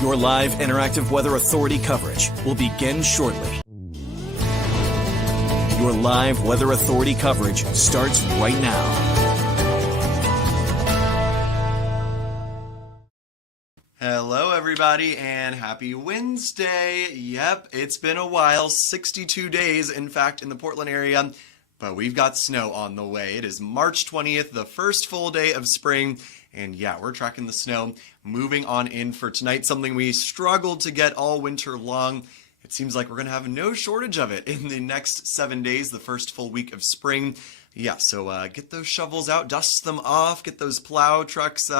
Your live interactive Weather Authority coverage will begin shortly. Your live Weather Authority coverage starts right now. Hello, everybody, and happy Wednesday. Yep, it's been a while, 62 days, in fact, in the Portland area, but we've got snow on the way. It is March 20th, the first full day of spring, and yeah, we're tracking the snow moving on in for tonight, something we struggled to get all winter long. It seems like we're going to have no shortage of it in the next 7 days, the first full week of spring. Yeah, so get those shovels out, dust them off, get those plow trucks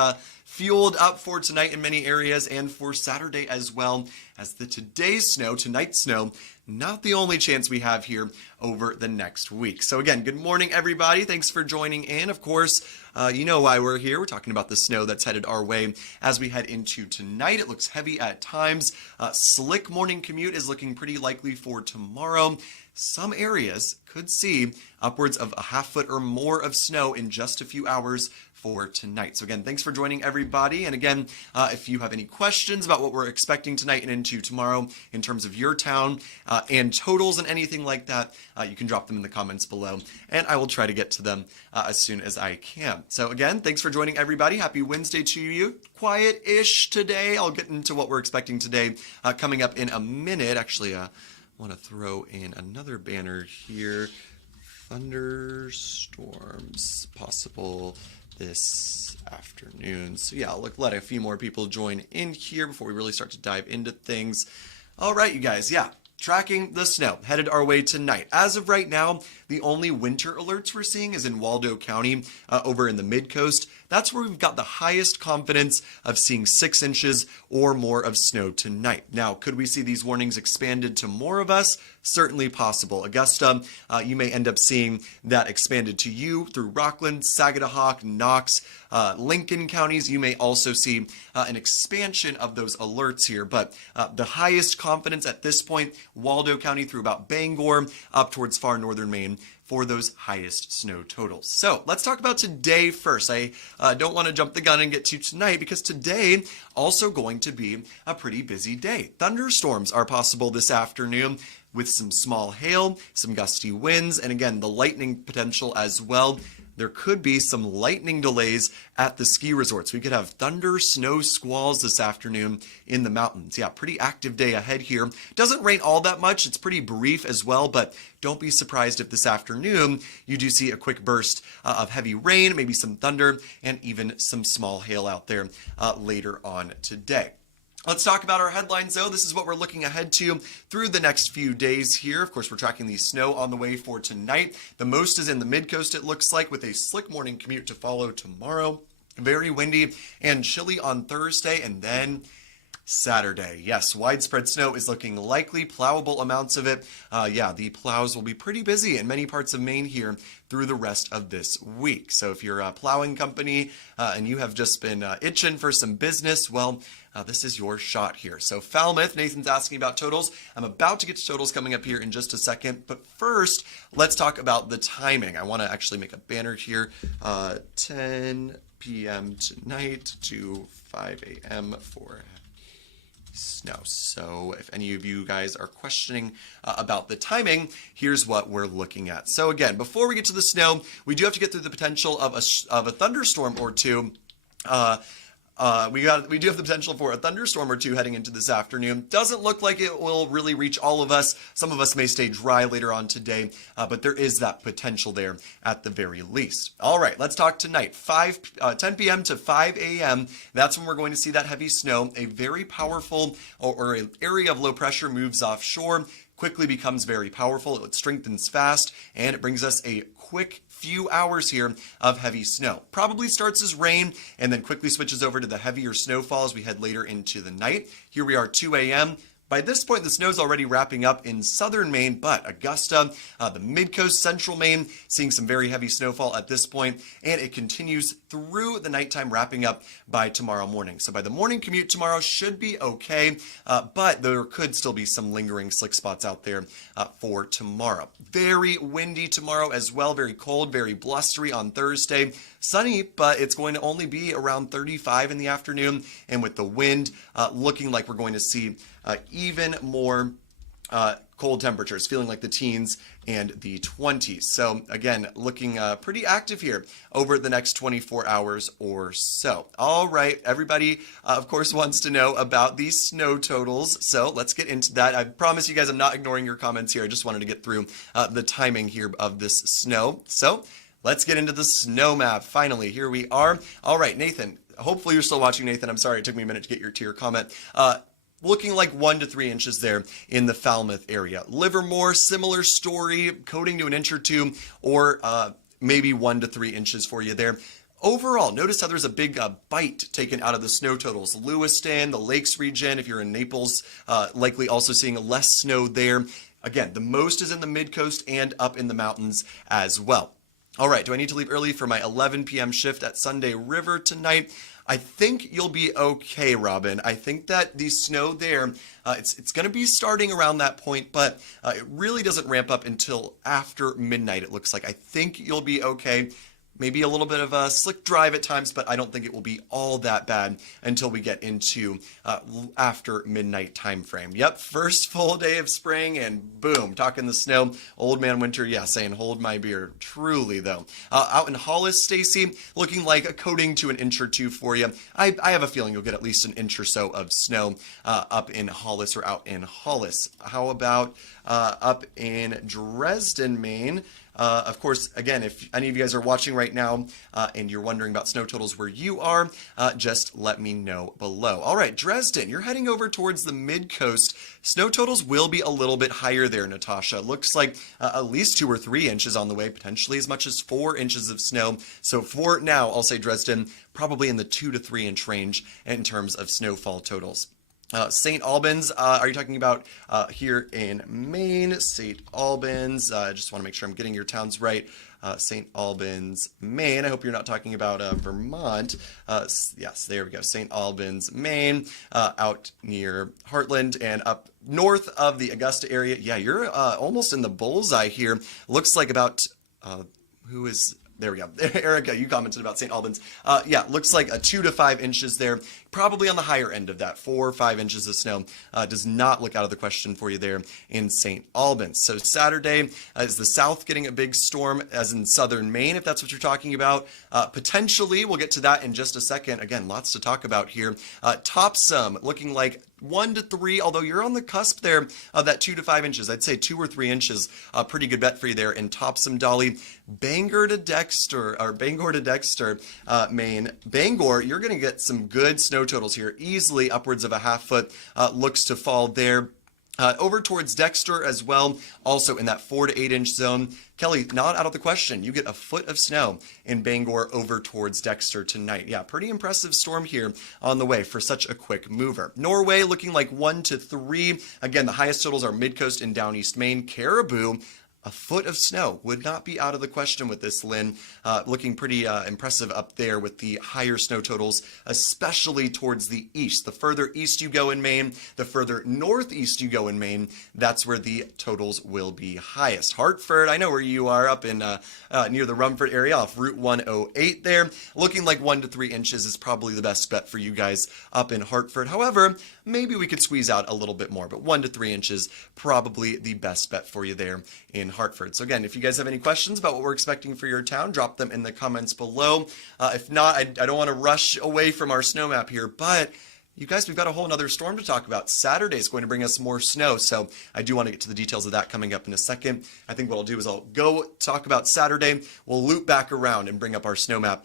fueled up for tonight in many areas and for Saturday as well, as tonight's snow, not the only chance we have here over the next week. So again, good morning, everybody. Thanks for joining in. Of course, you know why we're here. We're talking about the snow that's headed our way as we head into tonight. It looks heavy at times. Slick morning commute is looking pretty likely for tomorrow. Some areas could see upwards of a half foot or more of snow in just a few hours for tonight. So again, thanks for joining, everybody. And again, if you have any questions about what we're expecting tonight and into tomorrow in terms of your town and totals and anything like that, you can drop them in the comments below, and I will try to get to them as soon as I can. So again, thanks for joining, everybody. Happy Wednesday to you. Quiet-ish today. I'll get into what we're expecting today coming up in a minute. Actually, I want to throw in another banner here. Thunderstorms possible this afternoon. So yeah, I'll let a few more people join in here before we really start to dive into things. All right, you guys, yeah, tracking the snow, headed our way tonight. As of right now, the only winter alerts we're seeing is in Waldo County over in the mid-coast. That's where we've got the highest confidence of seeing 6 inches or more of snow tonight. Now, could we see these warnings expanded to more of us? Certainly possible. Augusta, you may end up seeing that expanded to you through Rockland, Sagadahoc, Knox, Lincoln counties. You may also see an expansion of those alerts here, but the highest confidence at this point, Waldo County through about Bangor, up towards far northern Maine, for those highest snow totals. So let's talk about today first. I don't want to jump the gun and get to tonight, because today also going to be a pretty busy day. Thunderstorms are possible this afternoon with some small hail, some gusty winds, and again, the lightning potential as well. There could be some lightning delays at the ski resorts. We could have thunder, snow, squalls this afternoon in the mountains. Yeah, pretty active day ahead here. Doesn't rain all that much. It's pretty brief as well, but don't be surprised if this afternoon you do see a quick burst of heavy rain, maybe some thunder, and even some small hail out there later on today. Let's talk about our headlines, though. This is what we're looking ahead to through the next few days here. Of course, we're tracking the snow on the way for tonight. The most is in the mid-coast, it looks like, with a slick morning commute to follow tomorrow. Very windy and chilly on Thursday, and then Saturday. Yes, widespread snow is looking likely, plowable amounts of it. Yeah, the plows will be pretty busy in many parts of Maine here through the rest of this week. So if you're a plowing company and you have just been itching for some business, well, this is your shot here. So Falmouth, Nathan's asking about totals. I'm about to get to totals coming up here in just a second. But first, let's talk about the timing. I want to actually make a banner here. 10 p.m. tonight to 5 a.m. for snow. So if any of you guys are questioning about the timing, here's what we're looking at. So again, before we get to the snow, we do have to get through the potential of a thunderstorm or two. We do have the potential for a thunderstorm or two heading into this afternoon. Doesn't look like it will really reach all of us. Some of us may stay dry later on today, but there is that potential there at the very least. All right, let's talk tonight. 10 p.m. to 5 a.m. That's when we're going to see that heavy snow. A very powerful or an area of low pressure moves offshore, quickly becomes very powerful. It strengthens fast, and it brings us a quick few hours here of heavy snow. Probably starts as rain and then quickly switches over to the heavier snowfall as we head later into the night. Here we are, 2 a.m. By this point, the snow's already wrapping up in southern Maine, but Augusta, the mid-coast, central Maine, seeing some very heavy snowfall at this point, and it continues through the nighttime, wrapping up by tomorrow morning. So by the morning commute tomorrow should be okay, but there could still be some lingering slick spots out there for tomorrow. Very windy tomorrow as well, very cold, very blustery on Thursday. Sunny, but it's going to only be around 35 in the afternoon, and with the wind looking like we're going to see even more cold temperatures, feeling like the teens and the 20s. So again, looking pretty active here over the next 24 hours or so. All right, everybody, of course, wants to know about these snow totals. So let's get into that. I promise you guys I'm not ignoring your comments here. I just wanted to get through the timing here of this snow. So let's get into the snow map. Finally, here we are. All right, Nathan, hopefully you're still watching, Nathan. I'm sorry it took me a minute to get your comment. Looking like 1 to 3 inches there in the Falmouth area. Livermore, similar story, coating to an inch or two, or maybe 1 to 3 inches for you there. Overall, notice how there's a big bite taken out of the snow totals. Lewiston, the Lakes region, if you're in Naples, likely also seeing less snow there. Again, the most is in the mid-coast and up in the mountains as well. All right, do I need to leave early for my 11 p.m. shift at Sunday River tonight? I think you'll be okay, Robin. I think that the snow there, it's going to be starting around that point, but it really doesn't ramp up until after midnight, it looks like. I think you'll be okay. Maybe a little bit of a slick drive at times, but I don't think it will be all that bad until we get into after midnight time frame. Yep, first full day of spring, and boom, talking the snow. Old man winter, yeah, saying hold my beer. Truly, though. Out in Hollis, Stacy, looking like a coating to an inch or two for you. I have a feeling you'll get at least an inch or so of snow up in Hollis or out in Hollis. How about up in Dresden, Maine? Of course, again, if any of you guys are watching right now and you're wondering about snow totals where you are, just let me know below. All right, Dresden, you're heading over towards the mid-coast. Snow totals will be a little bit higher there, Natasha. Looks like at least 2 or 3 inches on the way, potentially as much as 4 inches of snow. So for now, I'll say Dresden, probably in the 2 to 3 inch range in terms of snowfall totals. St. Albans, are you talking about here in Maine? St. Albans, I just want to make sure I'm getting your towns right. St. Albans, Maine. I hope you're not talking about Vermont. Yes, there we go. St. Albans, Maine, out near Heartland and up north of the Augusta area. Yeah, you're almost in the bullseye here. Looks like about, there we go. Erica, you commented about St. Albans. Yeah, looks like a 2 to 5 inches there. Probably on the higher end of that. 4 or 5 inches of snow does not look out of the question for you there in St. Albans. So Saturday, is the south getting a big storm, as in southern Maine, if that's what you're talking about? Potentially, we'll get to that in just a second. Again, lots to talk about here. Topsom, looking like 1 to 3, although you're on the cusp there of that 2 to 5 inches. I'd say 2 or 3 inches, a pretty good bet for you there in Topsom, Dolly. Bangor to Dexter, Maine. Bangor, you're going to get some good snow totals here, easily upwards of a half foot, looks to fall there. Over towards Dexter as well, also in that 4 to 8 inch zone. Kelly, not out of the question. You get a foot of snow in Bangor over towards Dexter tonight. Yeah, pretty impressive storm here on the way for such a quick mover. Norway looking like 1 to 3. Again, the highest totals are mid-coast and down east Maine. Caribou, a foot of snow would not be out of the question with this, Lynn. Looking pretty impressive up there with the higher snow totals, especially towards the east. The further east you go in Maine, the further northeast you go in Maine, that's where the totals will be highest. Hartford, I know where you are, up in near the Rumford area off Route 108 there. Looking like 1 to 3 inches is probably the best bet for you guys up in Hartford. However, maybe we could squeeze out a little bit more, but 1 to 3 inches, probably the best bet for you there in Hartford. So again, if you guys have any questions about what we're expecting for your town, drop them in the comments below. If not, I don't want to rush away from our snow map here, but you guys, we've got a whole another storm to talk about. Saturday is going to bring us more snow, so I do want to get to the details of that coming up in a second. I think what I'll do is I'll go talk about Saturday. We'll loop back around and bring up our snow map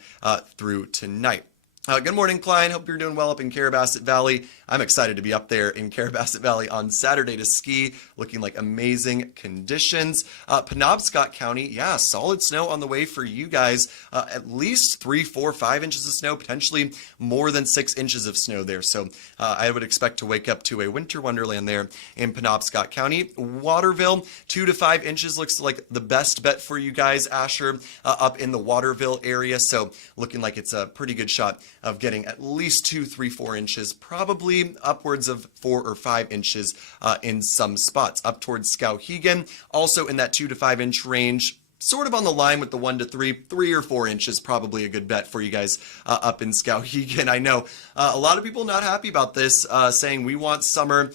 through tonight. Good morning, Klein. Hope you're doing well up in Carabasset Valley. I'm excited to be up there in Carabasset Valley on Saturday to ski. Looking like amazing conditions. Penobscot County, yeah, solid snow on the way for you guys. At least 3, 4, 5 inches of snow, potentially more than 6 inches of snow there. So I would expect to wake up to a winter wonderland there in Penobscot County. Waterville, 2 to 5 inches looks like the best bet for you guys. Asher, up in the Waterville area. So looking like it's a pretty good shot of getting at least 2, 3, 4 inches, probably upwards of 4 or 5 inches in some spots. Up towards Skowhegan, also in that 2 to 5 inch range, sort of on the line with the 1 to 3 or 4 inches, probably a good bet for you guys up in Skowhegan. I know a lot of people not happy about this, saying we want summer.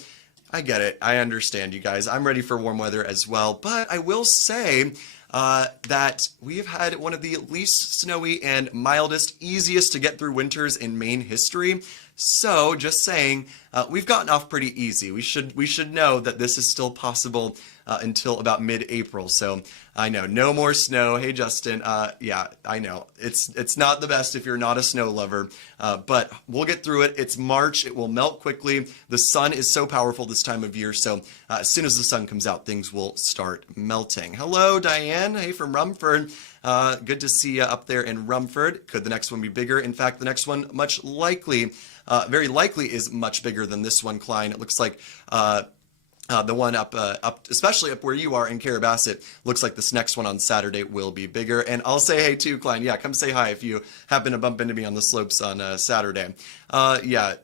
I get it. I understand, you guys. I'm ready for warm weather as well, but I will say that we have had one of the least snowy and mildest, easiest to get through winters in Maine history. So, just saying, we've gotten off pretty easy. We should know that this is still possible until about mid-April. So, I know, no more snow. Hey, Justin. Yeah, I know. It's not the best if you're not a snow lover, but we'll get through it. It's March. It will melt quickly. The sun is so powerful this time of year. So, as soon as the sun comes out, things will start melting. Hello, Diane. Hey, from Rumford. Good to see you up there in Rumford. Could the next one be bigger? In fact, the next one very likely is much bigger than this one, Klein. It looks like the one up, especially up where you are in Carabasset, looks like this next one on Saturday will be bigger. And I'll say hey too, Klein. Yeah, come say hi if you happen to bump into me on the slopes on Saturday. Yeah.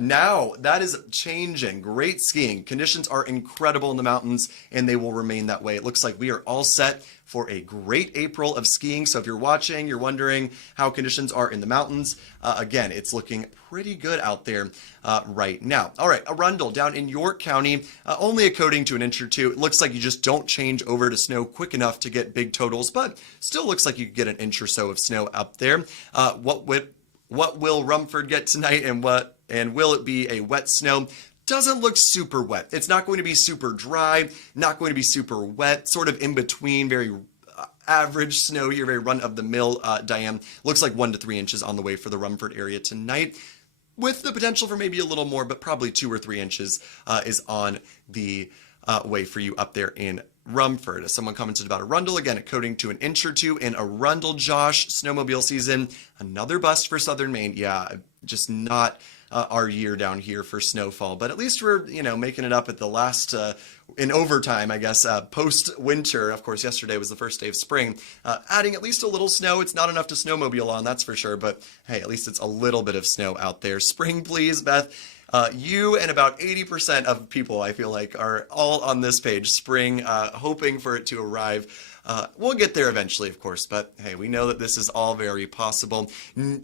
Now that is changing. Great skiing. Conditions are incredible in the mountains and they will remain that way. It looks like we are all set for a great April of skiing. So if you're watching, you're wondering how conditions are in the mountains, again, it's looking pretty good out there right now. All right, Arundel down in York County, only a coating to an inch or two. It looks like you just don't change over to snow quick enough to get big totals, but still looks like you could get an inch or so of snow up there. What will Rumford get tonight, and will it be a wet snow? Doesn't look super wet. It's not going to be super dry, not going to be super wet, sort of in between, very average snow here, very run-of-the-mill, Diane. Looks like 1 to 3 inches on the way for the Rumford area tonight, with the potential for maybe a little more, but probably 2 or 3 inches is on the way for you up there in Rumford. Someone commented about Arundel, again, a coating to an inch or two in Arundel, Josh. Snowmobile season, another bust for southern Maine. Yeah, just not our year down here for snowfall, but at least we're, making it up at the last, in overtime, I guess, post-winter. Of course, yesterday was the first day of spring. Adding at least a little snow. It's not enough to snowmobile on, that's for sure, but hey, at least it's a little bit of snow out there. Spring, please, Beth. You and about 80% of people, I feel like, are all on this page, spring, hoping for it to arrive. We'll get there eventually, of course, but hey, we know that this is all very possible.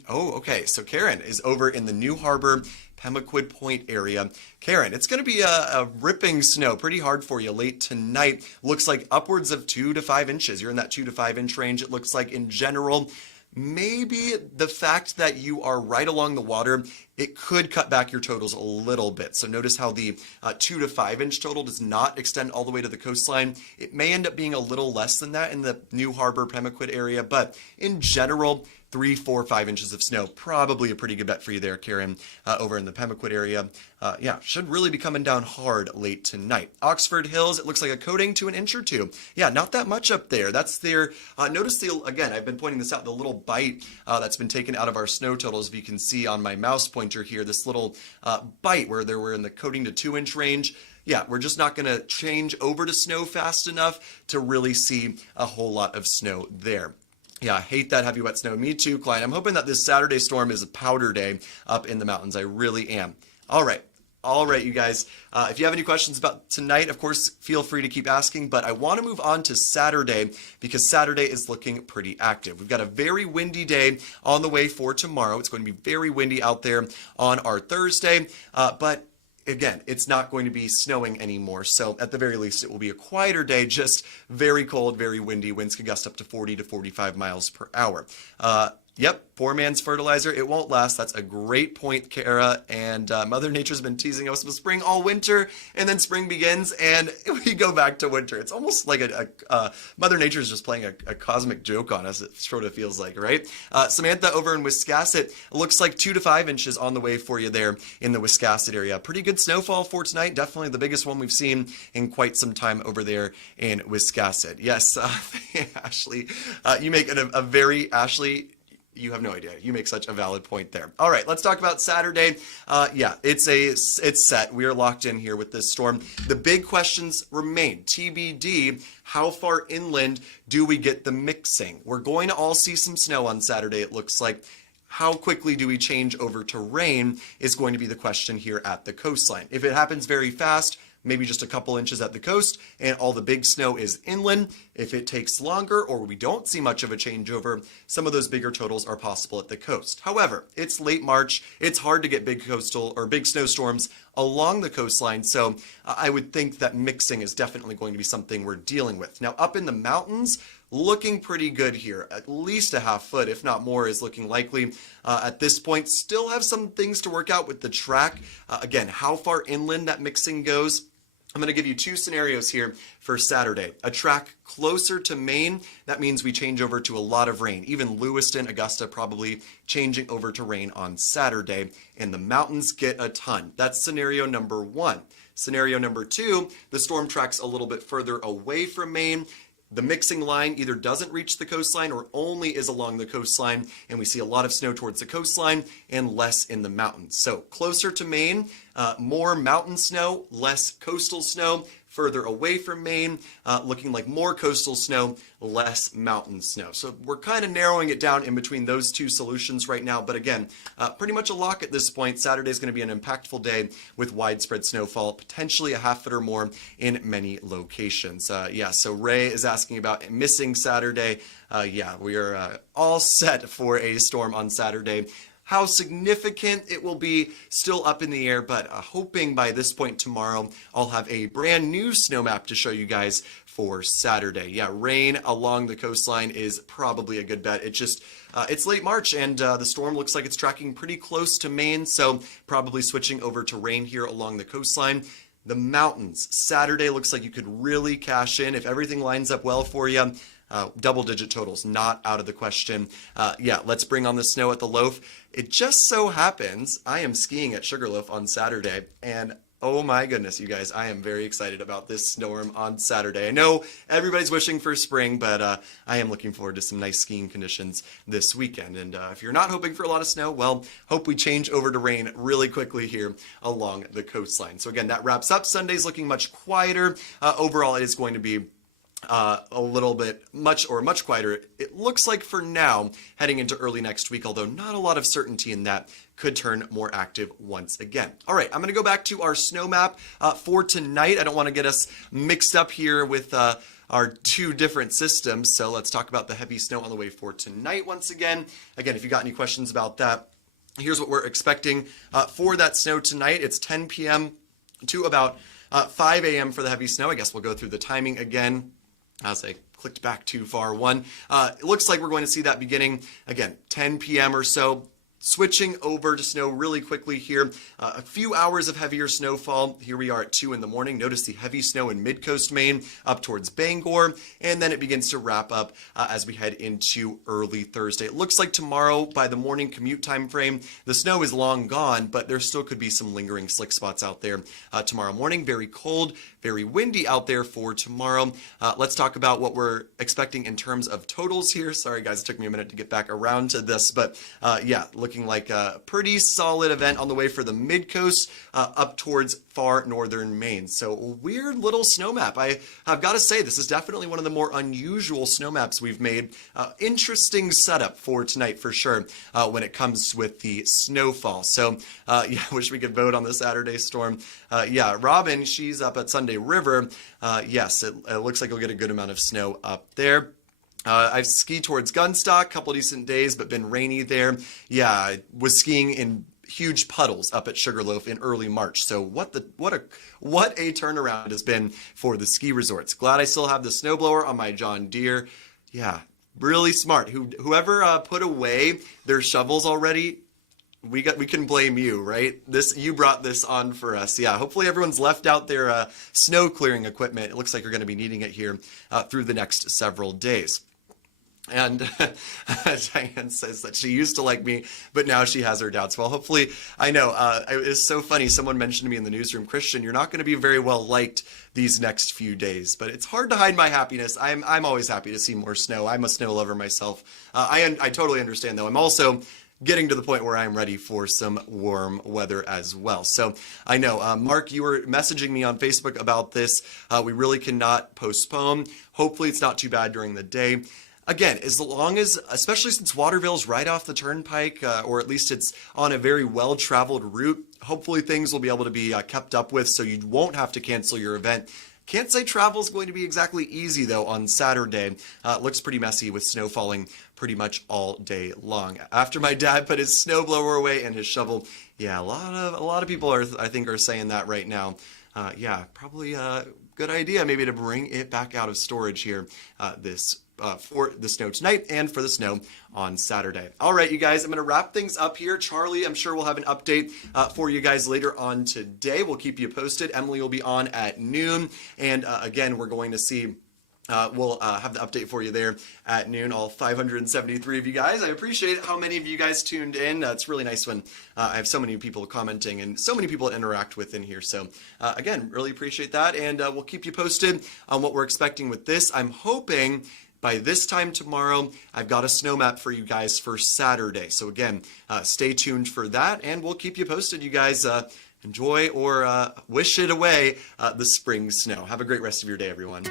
Oh, okay, so Karen is over in the New Harbor, Pemaquid Point area. Karen, it's going to be a ripping snow, pretty hard for you late tonight. Looks like upwards of 2 to 5 inches. You're in that 2 to 5 inch range, it looks like in general. Maybe the fact that you are right along the water, it could cut back your totals a little bit. So notice how the 2 to 5 inch total does not extend all the way to the coastline. It may end up being a little less than that in the New Harbor, Pemaquid area, but in general, 3, 4, 5 inches of snow, probably a pretty good bet for you there, Karen, over in the Pemaquid area. Yeah, should really be coming down hard late tonight. Oxford Hills, it looks like a coating to an inch or two. Yeah, not that much up there. That's their, notice again, I've been pointing this out, the little bite that's been taken out of our snow totals. If you can see on my mouse pointer here, this little bite where they were in the coating to 2 inch range. Yeah, we're just not going to change over to snow fast enough to really see a whole lot of snow there. Yeah, I hate that heavy wet snow. Me too, Klein. I'm hoping that this Saturday storm is a powder day up in the mountains. I really am. All right, you guys. If you have any questions about tonight, of course, feel free to keep asking. But I want to move on to Saturday because Saturday is looking pretty active. We've got a very windy day on the way for tomorrow. It's going to be very windy out there on our Thursday. But again, it's not going to be snowing anymore, so at the very least, it will be a quieter day, just very cold, very windy. Winds can gust up to 40 to 45 miles per hour. Yep, poor man's fertilizer. It won't last. That's a great point, Kara. And Mother Nature's been teasing us with spring all winter, and then spring begins, and we go back to winter. It's almost like Mother Nature's just playing a cosmic joke on us. It sort of feels like, right? Samantha over in Wiscasset, it looks like 2 to 5 inches on the way for you there in the Wiscasset area. Pretty good snowfall for tonight. Definitely the biggest one we've seen in quite some time over there in Wiscasset. Yes, Ashley, you make a very, Ashley, you have no idea. You make such a valid point there. All right, let's talk about Saturday. Yeah, it's set. We are locked in here with this storm. The big questions remain. TBD, how far inland do we get the mixing? We're going to all see some snow on Saturday, it looks like. How quickly do we change over to rain is going to be the question here at the coastline. If it happens very fast, maybe just a couple inches at the coast, and all the big snow is inland. If it takes longer or we don't see much of a changeover, some of those bigger totals are possible at the coast. However, it's late March. It's hard to get big coastal or big snowstorms along the coastline, so I would think that mixing is definitely going to be something we're dealing with. Now, up in the mountains, looking pretty good here. At least a half foot, if not more, is looking likely at this point. Still have some things to work out with the track. Again, how far inland that mixing goes. I'm going to give you 2 scenarios here for Saturday. A track closer to Maine, that means we change over to a lot of rain. Even Lewiston, Augusta probably changing over to rain on Saturday, and the mountains get a ton. That's scenario number 1. Scenario number 2, the storm tracks a little bit further away from Maine. The mixing line either doesn't reach the coastline or only is along the coastline, and we see a lot of snow towards the coastline and less in the mountains. So closer to Maine, more mountain snow, less coastal snow. Further away from Maine, looking like more coastal snow, less mountain snow. So we're kind of narrowing it down in between those 2 solutions right now. But again, pretty much a lock at this point. Saturday is going to be an impactful day with widespread snowfall, potentially a half foot or more in many locations. Yeah, so Ray is asking about missing Saturday. Yeah, we are all set for a storm on Saturday. How significant it will be, still up in the air, but hoping by this point tomorrow, I'll have a brand new snow map to show you guys for Saturday. Yeah, rain along the coastline is probably a good bet. It's late March, and the storm looks like it's tracking pretty close to Maine, so probably switching over to rain here along the coastline. The mountains, Saturday looks like you could really cash in if everything lines up well for you. Double-digit totals, not out of the question. Yeah, let's bring on the snow at the Loaf. It just so happens I am skiing at Sugarloaf on Saturday, and oh my goodness, you guys, I am very excited about this storm on Saturday. I know everybody's wishing for spring, but I am looking forward to some nice skiing conditions this weekend. And if you're not hoping for a lot of snow, well, hope we change over to rain really quickly here along the coastline. So again, that wraps up. Sunday's looking much quieter. Overall, it is going to be a little bit much quieter. It looks like for now, heading into early next week, although not a lot of certainty in that, could turn more active once again. All right, I'm going to go back to our snow map for tonight. I don't want to get us mixed up here with our 2 different systems. So let's talk about the heavy snow on the way for tonight once again. Again, if you got any questions about that, here's what we're expecting for that snow tonight. It's 10 p.m. to about 5 a.m. for the heavy snow. I guess we'll go through the timing again as I clicked back too far. It looks like we're going to see that beginning, again, 10 p.m. or so. Switching over to snow really quickly here. A few hours of heavier snowfall. Here we are at 2 in the morning. Notice the heavy snow in mid-coast Maine up towards Bangor. And then it begins to wrap up as we head into early Thursday. It looks like tomorrow, by the morning commute time frame, the snow is long gone, but there still could be some lingering slick spots out there tomorrow morning. Very cold, very windy out there for tomorrow. Let's talk about what we're expecting in terms of totals here. Sorry, guys, it took me a minute to get back around to this, but yeah, looking like a pretty solid event on the way for the mid-coast up towards far northern Maine. So a weird little snow map. I've got to say, this is definitely one of the more unusual snow maps we've made. Interesting setup for tonight for sure when it comes with the snowfall. So yeah, I wish we could vote on the Saturday storm. Yeah, Robin, she's up at Sunday River. Yes, it looks like we'll get a good amount of snow up there. I've skied towards Gunstock, couple decent days, but been rainy there. Yeah, I was skiing in huge puddles up at Sugarloaf in early March. So what a turnaround it has been for the ski resorts. Glad I still have the snowblower on my John Deere. Yeah, Really smart. Whoever put away their shovels already, we can blame you, right? You brought this on for us. Yeah, hopefully everyone's left out their snow clearing equipment. It looks like you're going to be needing it here through the next several days. And Diane says that she used to like me, but now she has her doubts. Well, hopefully, I know, it's so funny. Someone mentioned to me in the newsroom, Christian, you're not going to be very well liked these next few days, but it's hard to hide my happiness. I'm always happy to see more snow. I'm a snow lover myself. I totally understand, though. I'm also getting to the point where I'm ready for some warm weather as well. So I know, Mark, you were messaging me on Facebook about this. We really cannot postpone. Hopefully, it's not too bad during the day. Again, as long as, especially since Waterville's right off the turnpike, or at least it's on a very well-traveled route, hopefully things will be able to be kept up with so you won't have to cancel your event. Can't say travel is going to be exactly easy, though, on Saturday. It looks pretty messy with snow falling pretty much all day long. After my dad put his snowblower away and his shovel, yeah, a lot of people I think are saying that right now. Yeah, probably a good idea maybe to bring it back out of storage here for the snow tonight and for the snow on Saturday. All right, you guys, I'm going to wrap things up here. Charlie, I'm sure we'll have an update for you guys later on today. We'll keep you posted. Emily will be on at noon. And again, we're going to see we'll have the update for you there at noon, all 573 of you guys. I appreciate how many of you guys tuned in. It's really nice when I have so many people commenting and so many people to interact with in here. So again, really appreciate that. And we'll keep you posted on what we're expecting with this. I'm hoping by this time tomorrow, I've got a snow map for you guys for Saturday. So again, stay tuned for that, and we'll keep you posted, you guys. Enjoy or wish it away the spring snow. Have a great rest of your day, everyone.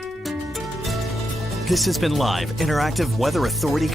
This has been Live Interactive Weather Authority.